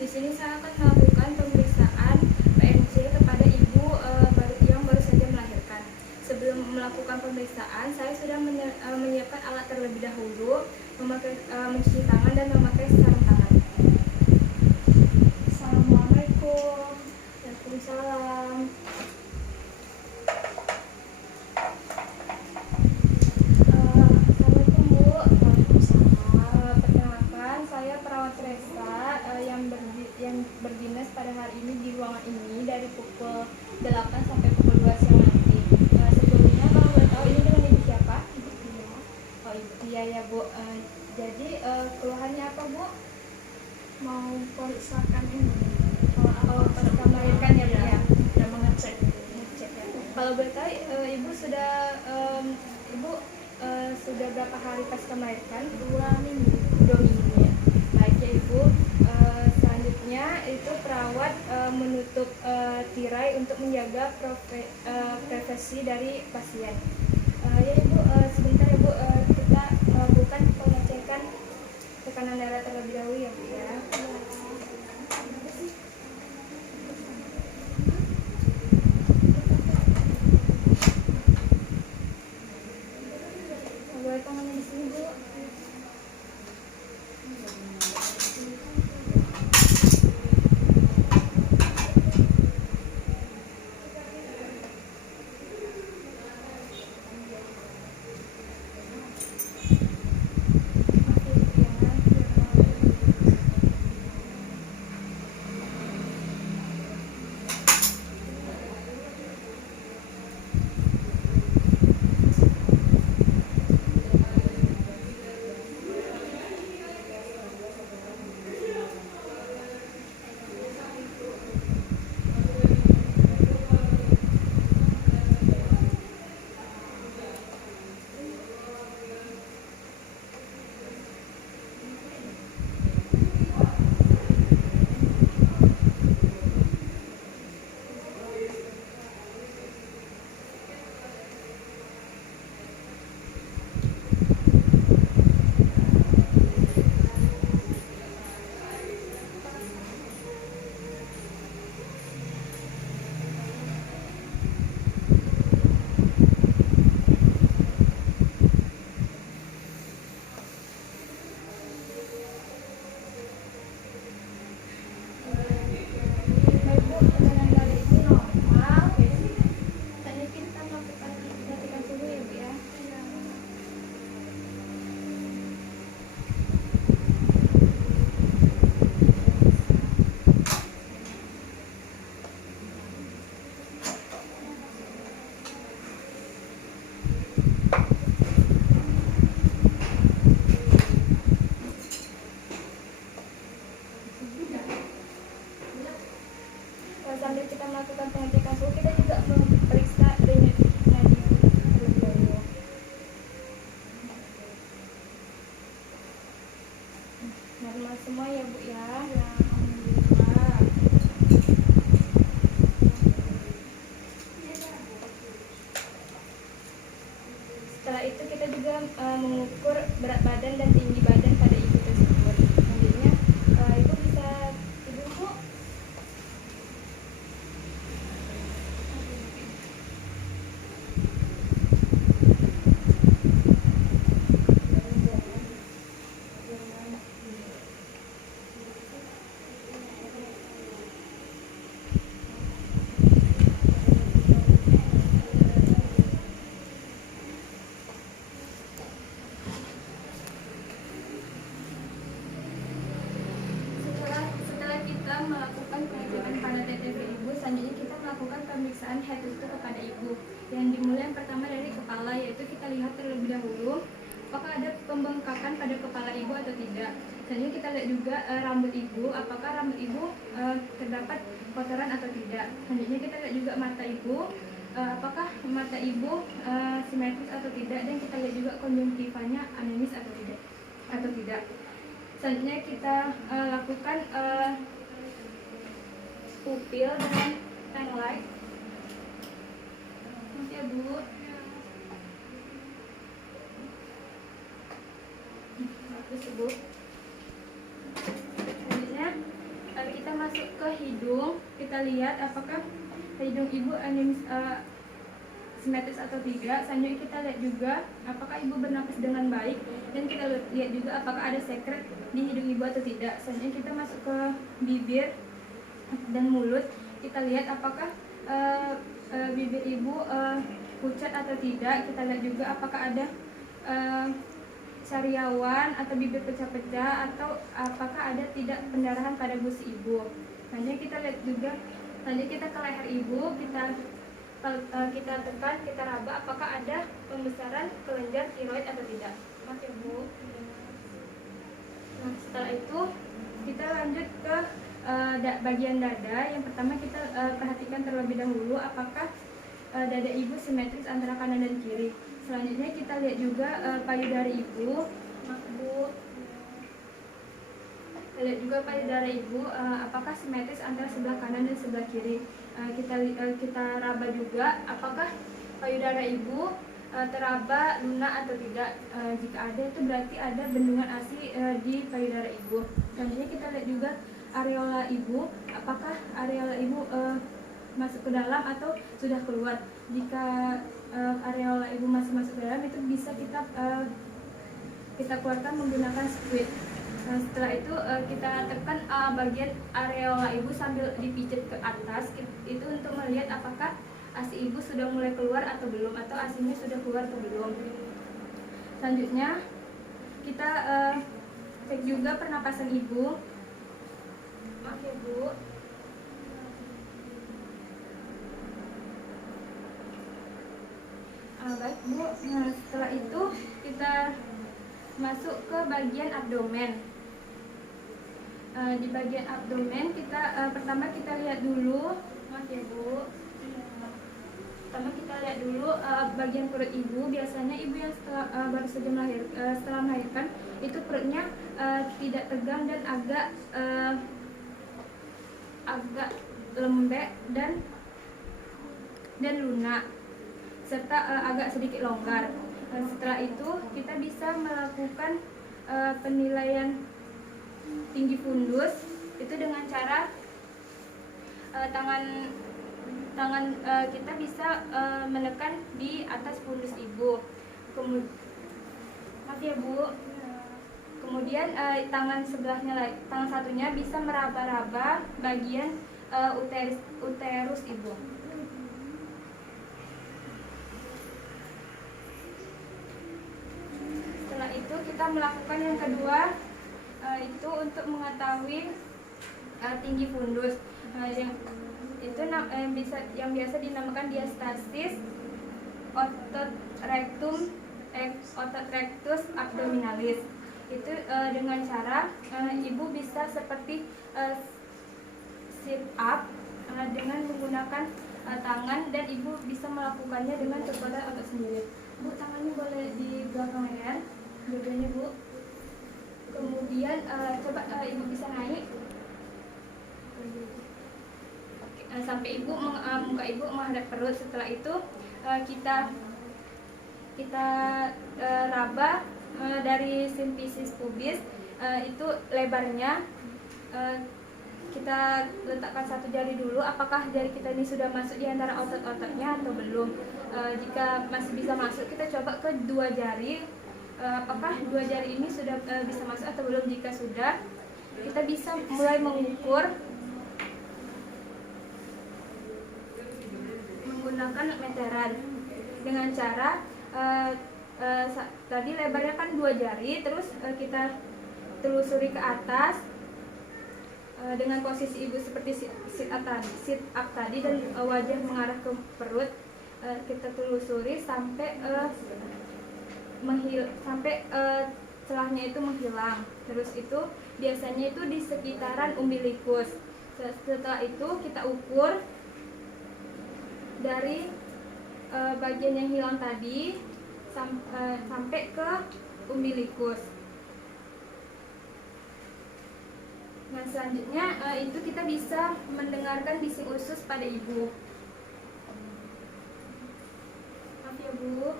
Di sini saya akan melakukan pemeriksaan PNC kepada ibu yang baru saja melahirkan. Sebelum melakukan pemeriksaan, saya sudah menyiapkan alat terlebih dahulu, mencuci tangan dan memakai sarung tangan. Assalamualaikum. Waalaikumsalam. Assalamualaikum Bu. Waalaikumsalam. Perkenalkan, saya perawat Resa yang berdinas pada hari ini di ruangan ini dari pukul 8 sampai pukul 2 siang nanti. Sebelumnya kalau boleh tahu ini dengan ibu siapa? Ibu Tia. Oh ibu Tia ya Bu. Jadi keluhannya apa Bu? Mau periksakan ini Pasca melahirkan ya Bu ya? ya mengecek Ya. Kalau boleh tahu ibu sudah sudah berapa hari pasca melahirkan? 2 minggu. 2 minggu ya. Baik ya Ibu. Selanjutnya itu perawat menutup tirai untuk menjaga privasi dari pasien. Ya Ibu, sebentar ya Bu, kita lakukan pengecekan tekanan darah terlebih dahulu ya Bu ya. Boleh tangannya di sini Bu. Sambil kita melakukan pengecekan suhu, kita juga memeriksa denyut nadi terlebih dahulu. Normal semua ya Bu ya. Alhamdulillah. Setelah itu kita juga mengukur berat badan dan tinggi badan pada ibu tersebut. Selanjutnya ibu bisa tidur Bu. Setelah kita melakukan pengecekan pada TTV ibu, selanjutnya kita melakukan pemeriksaan head to toe kepada ibu. Yang dimulai yang pertama dari kepala, yaitu kita lihat terlebih dahulu apakah ada pembengkakan pada kepala ibu atau tidak. Selanjutnya kita lihat juga rambut ibu, apakah rambut ibu terdapat kotoran atau tidak. Selanjutnya kita lihat juga mata ibu, apakah mata ibu simetris atau tidak, dan kita lihat juga konjungtivanya anemis atau tidak. Selanjutnya kita lakukan pupil dengan tank light. Nanti ya Bu. Bagus Bu. Selanjutnya kita lihat apakah hidung ibu simetris atau tidak. Selanjutnya kita lihat juga apakah ibu bernapas dengan baik, dan kita lihat juga apakah ada sekret di hidung ibu atau tidak. Selanjutnya kita masuk ke bibir dan mulut. Kita lihat apakah bibir ibu pucat atau tidak. Kita lihat juga apakah ada sariawan atau bibir pecah-pecah, atau apakah ada tidak pendarahan pada gusi ibu. Selanjutnya kita lihat juga, selanjutnya kita ke leher ibu, kita tekan, kita raba apakah ada pembesaran kelenjar tiroid atau tidak. Maaf ya Bu. Nah, setelah itu kita lanjut ke bagian dada. Yang pertama kita perhatikan terlebih dahulu apakah dada ibu simetris antara kanan dan kiri. Selanjutnya kita lihat juga payudara ibu. Maaf Bu. Kita lihat juga payudara ibu apakah simetris antara sebelah kanan dan sebelah kiri. Kita raba juga apakah payudara ibu teraba lunak atau tidak. Jika ada, itu berarti ada bendungan ASI di payudara ibu. Selanjutnya kita lihat juga areola ibu, apakah areola ibu masuk ke dalam atau sudah keluar. Jika areola ibu masih masuk ke dalam, itu bisa kita keluarkan menggunakan squid. Setelah itu kita tekan bagian areola ibu sambil dipijat ke atas, itu untuk melihat apakah ASI ibu sudah mulai keluar atau belum, atau ASInya sudah keluar atau belum. Selanjutnya kita cek juga pernapasan ibu. Maaf ya Bu. Baik Bu. Nah, setelah itu kita masuk ke bagian abdomen. Di bagian abdomen kita pertama kita lihat dulu, maaf ya Bu. Pertama kita lihat dulu bagian perut ibu. Biasanya ibu yang baru saja setelah melahirkan itu perutnya tidak tegang dan agak lembek dan lunak, serta agak sedikit longgar. Setelah itu kita bisa melakukan penilaian tinggi fundus itu dengan cara tangan kita bisa menekan di atas fundus ibu. Maaf ya Bu. Kemudian tangan satunya bisa meraba-raba bagian uterus ibu. Setelah itu kita melakukan yang kedua, itu untuk mengetahui tinggi fundus. Yang biasa dinamakan diastasis otot rectus abdominalis. Itu dengan cara ibu bisa seperti sit up dengan menggunakan tangan, dan ibu bisa melakukannya dengan kekuatan otot sendiri. Bu, tangannya boleh di belakang leher, dua-duanya Bu. Kemudian coba ibu bisa naik. Sampai muka ibu menghadap perut. Setelah itu kita raba dari simfisis pubis, itu lebarnya kita letakkan satu jari dulu, apakah jari kita ini sudah masuk di antara otot-ototnya atau belum. Jika masih bisa masuk, kita coba ke dua jari, apakah dua jari ini sudah bisa masuk atau belum. Jika sudah, kita bisa mulai mengukur menggunakan meteran dengan cara tadi lebarnya kan dua jari, terus kita telusuri ke atas dengan posisi ibu seperti sit up tadi, dan wajah mengarah ke perut. Kita telusuri sampai celahnya itu menghilang. Terus itu biasanya itu di sekitaran umbilikus. Setelah itu kita ukur dari bagian yang hilang tadi sampai ke umbilikus. Nah, selanjutnya itu kita bisa mendengarkan bising usus pada ibu. Maaf ya Bu.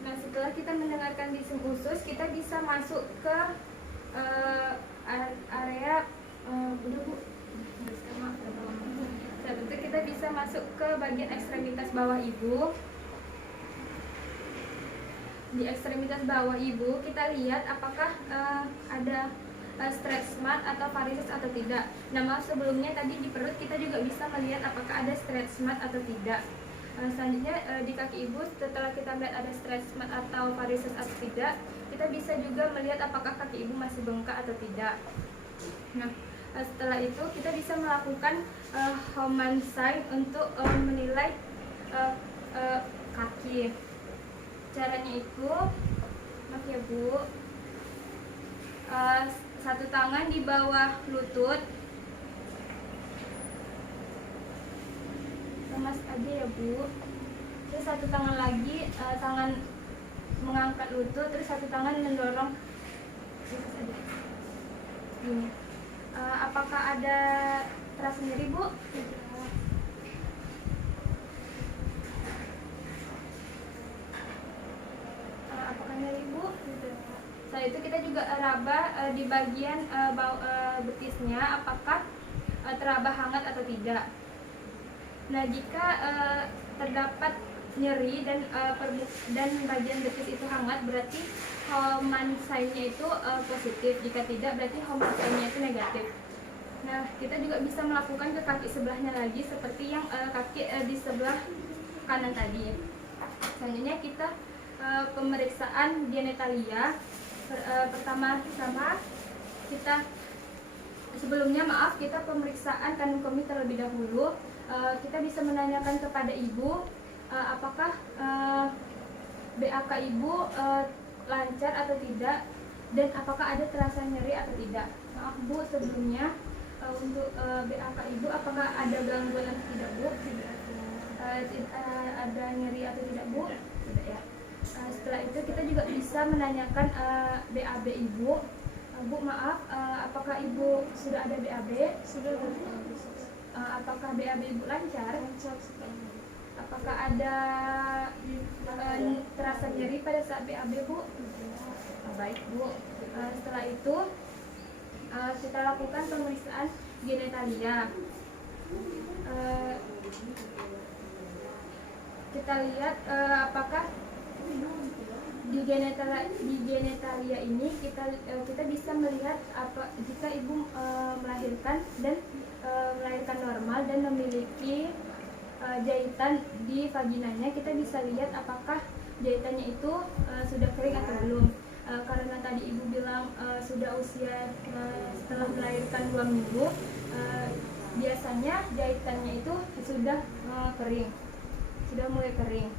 Nah, setelah kita mendengarkan bising usus, kita bisa masuk ke area udah Bu. Setelah itu kita bisa masuk ke bagian ekstremitas bawah ibu. Di ekstremitas bawah ibu kita lihat apakah ada stretch mark atau varises atau tidak. Nah, maaf sebelumnya tadi di perut kita juga bisa melihat apakah ada stretch mark atau tidak. Selanjutnya di kaki ibu setelah kita melihat ada stretch mark atau varises atau tidak, kita bisa juga melihat apakah kaki ibu masih bengkak atau tidak. Nah, setelah itu kita bisa melakukan Homan sign untuk menilai kaki. Caranya itu, maaf ya Bu, satu tangan di bawah lutut, lemas aja ya Bu. Terus satu tangan lagi, tangan mengangkat lutut, terus satu tangan mendorong gini. Apakah ada terasa nyeri Bu? Apakah nyeri Bu? Setelah itu kita juga raba di bagian betisnya apakah teraba hangat atau tidak. Nah, jika terdapat nyeri dan bagian betis itu hangat, berarti Homan sign-nya itu positif. Jika tidak, berarti Homan sign-nya itu negatif. Nah, kita juga bisa melakukan ke kaki sebelahnya lagi seperti yang kaki di sebelah kanan tadi. Selanjutnya kita pemeriksaan genitalia. Pertama-tama kita sebelumnya kita pemeriksaan kandung kemih terlebih dahulu. Kita bisa menanyakan kepada ibu apakah BAK ibu lancar atau tidak, dan apakah ada terasa nyeri atau tidak. Maaf Bu, sebelumnya untuk BAK ibu apakah ada gangguan atau tidak Bu? Tidak ada nyeri atau tidak Bu? Tidak ya. Setelah itu kita juga bisa menanyakan BAB ibu. Bu, maaf, apakah ibu sudah ada BAB? Sudah. Apakah BAB ibu lancar? Lancar sekali. Apakah ada terasa nyeri pada saat BAB Bu? Baik Bu. Setelah itu kita lakukan pemeriksaan genitalia. Kita lihat apakah di genitalia ini kita bisa melihat apa jika ibu melahirkan normal dan memiliki jahitan di vaginanya, kita bisa lihat apakah jahitannya itu sudah kering atau belum. Karena tadi ibu bilang sudah usia setelah melahirkan 2 minggu, biasanya jahitannya itu sudah kering, sudah mulai kering.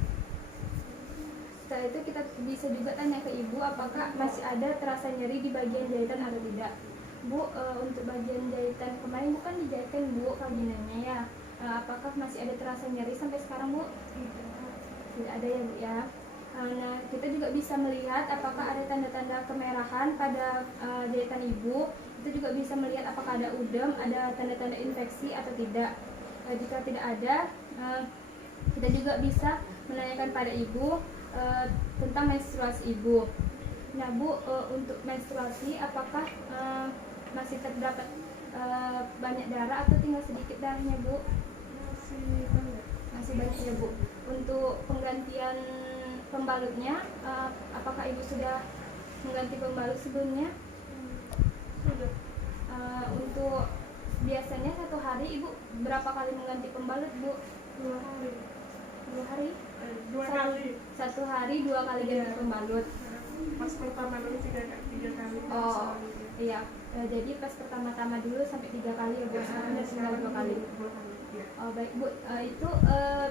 Setelah itu kita bisa juga tanya ke ibu apakah masih ada terasa nyeri di bagian jahitan atau tidak. Bu, untuk bagian jahitan kemarin bukan dijahitkan Bu vaginanya ya. Apakah masih ada terasa nyeri sampai sekarang Bu? Tidak ada ya Bu ya. Nah, kita juga bisa melihat apakah ada tanda-tanda kemerahan pada jahitan ibu. Itu juga bisa melihat apakah ada udem, ada tanda-tanda infeksi atau tidak. Jika tidak ada, kita juga bisa menanyakan pada ibu tentang menstruasi ibu. Nah Bu, untuk menstruasi apakah masih terdapat banyak darah atau tinggal sedikit darahnya Bu? Masih banyak ya Bu. Untuk penggantian pembalutnya, apakah ibu sudah mengganti pembalut sebelumnya? Sudah. Untuk biasanya satu hari ibu berapa kali mengganti pembalut Bu? 2 hari. 2 hari? 2 kali. Satu hari 2 kali ganti pembalut. Pas pertama dulu 3 kali. Oh iya, jadi pas pertama-tama dulu sampai 3 kali ya Bu, sekarang udah tinggal 2 kali. Oh baik Bu, itu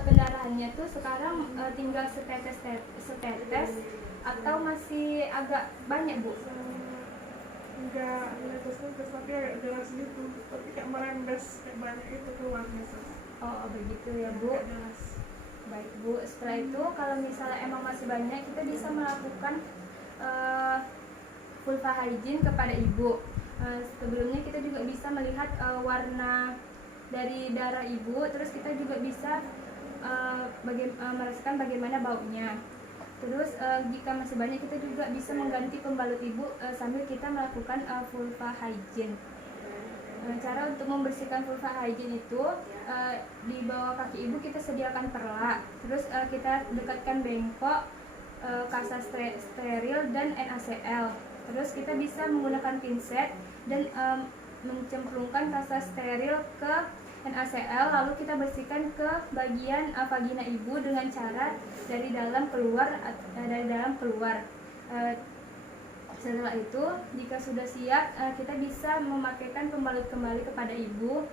pendarahannya tuh sekarang tinggal setetes atau masih agak banyak Bu? Enggak netes tapi agak deras gitu, tapi kayak merembes kayak banyak itu keluar netes. Oh begitu ya Bu. Agak deras. Baik Bu, setelah itu kalau misalnya emang masih banyak, kita bisa melakukan vulva hygiene kepada ibu. Sebelumnya kita juga bisa melihat warna dari darah ibu, terus kita juga bisa merasakan bagaimana baunya. Terus jika masih banyak, kita juga bisa mengganti pembalut ibu sambil kita melakukan vulva hygiene. Cara untuk membersihkan vulva hygiene itu, di bawah kaki ibu kita sediakan perla, terus kita dekatkan bengkok, kasa steril dan NaCl. Terus kita bisa menggunakan pinset dan mencemplungkan kasa steril ke NaCl, lalu kita bersihkan ke bagian vagina ibu dengan cara dari dalam keluar. Setelah itu, jika sudah siap, kita bisa memakaikan pembalut kembali kepada ibu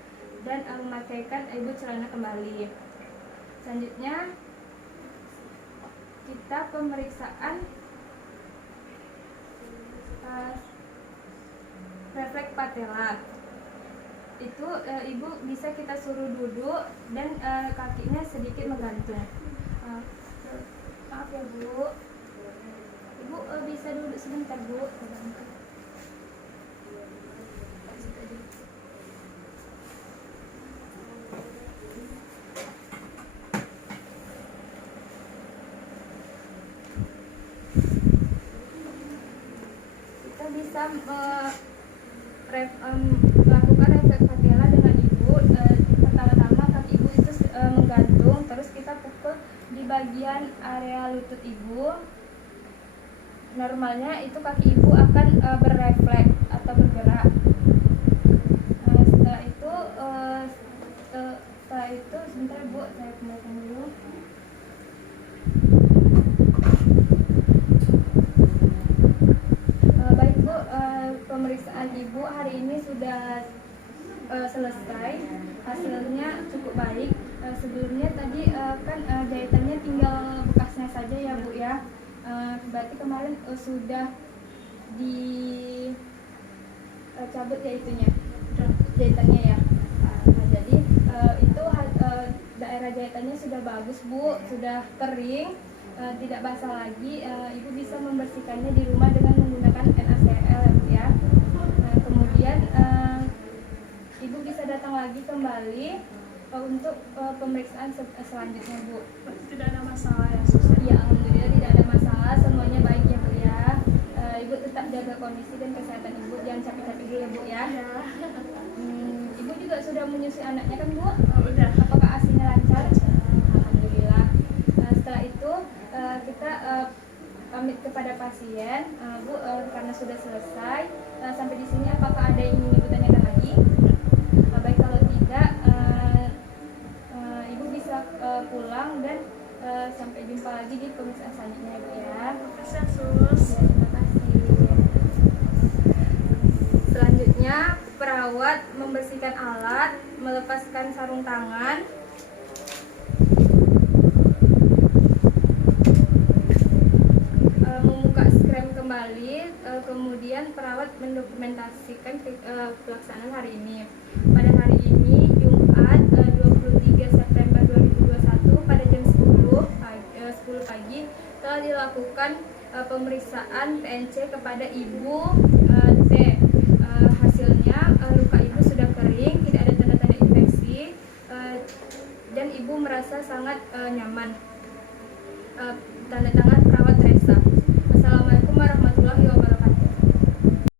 dan memakaikan ibu celana kembali. Selanjutnya kita pemeriksaan refleks patella. Itu ibu bisa kita suruh duduk dan kakinya sedikit menggantung. Maaf ya Bu, ibu bisa duduk sebentar Bu. Kita bisa melakukan refleks patella dengan ibu. Pertama-tama kaki ibu itu menggantung, terus kita pukul di bagian area lutut ibu. Normalnya itu kaki ibu akan berrefleks atau bergerak. Setelah itu sebentar Bu, saya kembalikan dulu. Baik Bu, pemeriksaan ibu hari ini sudah selesai. Hasilnya cukup baik. Sebelumnya tadi kan jahitannya tinggal bekasnya saja ya Bu ya. Berarti kemarin sudah dicabut ya itunya, jahitannya ya. Jadi itu daerah jahitannya sudah bagus Bu, sudah kering, tidak basah lagi. Ibu bisa membersihkannya di rumah dengan menggunakan NaCl ya Bu ya. Kemudian ibu bisa datang lagi kembali untuk pemeriksaan selanjutnya Bu. Tidak ada masalah ya Sus? Ya, alhamdulillah tidak ada masalah, semuanya baik ya Bu ya. Ibu tetap jaga kondisi dan kesehatan ibu, jangan capek-capek dulu ya Bu ya. Ibu juga sudah menyusui anaknya kan Bu? Udah. Apakah ASInya lancar? Alhamdulillah. Setelah itu kita pamit kepada pasien. Bu, karena sudah selesai, sampai di sini apakah ada yang ingin Ibu tanyakan lagi? Baik, kalau tidak, Ibu bisa pulang dan sampai jumpa lagi di pemeriksaan selanjutnya ya Bu ya. Makasih Sus. Ya, terima kasih. Selanjutnya perawat membersihkan alat, melepaskan sarung tangan, membuka skrem kembali, kemudian perawat mendokumentasikan pelaksanaan hari ini. Pada hari ini Jumat 23 September 2021 pada jam 10 pagi telah dilakukan pemeriksaan PNC kepada Ibu T.